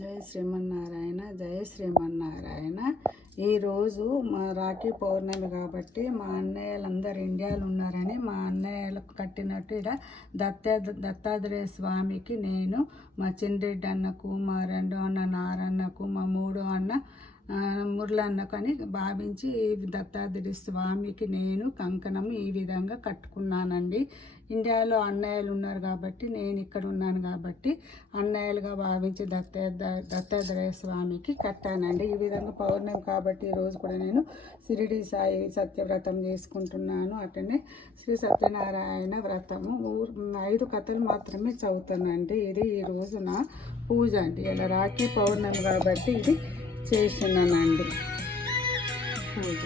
జై శ్రీమన్నారాయణ, జై శ్రీమన్నారాయణ. ఈరోజు మా రాఖీ పౌర్ణమి కాబట్టి మా అన్నయ్యలందరూ ఇండియాలో ఉన్నారని మా అన్నయ్యలకు కట్టినట్టు ఇక్కడ దత్తాత్రేయ స్వామికి నేను మా చిన్నరెడ్డి అన్నకు, మా రెండో అన్న నారన్నకు, మా మూడో అన్న మురళన్నకు అని భావించి దత్తాత్రేయ స్వామికి నేను కంకణం ఈ విధంగా కట్టుకున్నానండి. ఇండియాలో అన్నయ్యలు ఉన్నారు కాబట్టి నేను ఇక్కడ ఉన్నాను కాబట్టి అన్నయ్యలుగా భావించి దత్తాత్రేయ స్వామికి కట్టానండి. ఈ విధంగా పౌర్ణమి కాబట్టి ఈరోజు కూడా నేను షిరిడి సాయి సత్యవ్రతం చేసుకుంటున్నాను. అట్లనే శ్రీ సత్యనారాయణ వ్రతము 5 కథలు మాత్రమే చదువుతానండి. ఇది ఈరోజు నా పూజ అండి. ఇలా రాఖీ పౌర్ణమి కాబట్టి ఇది చేస్తున్నానండి పూజ.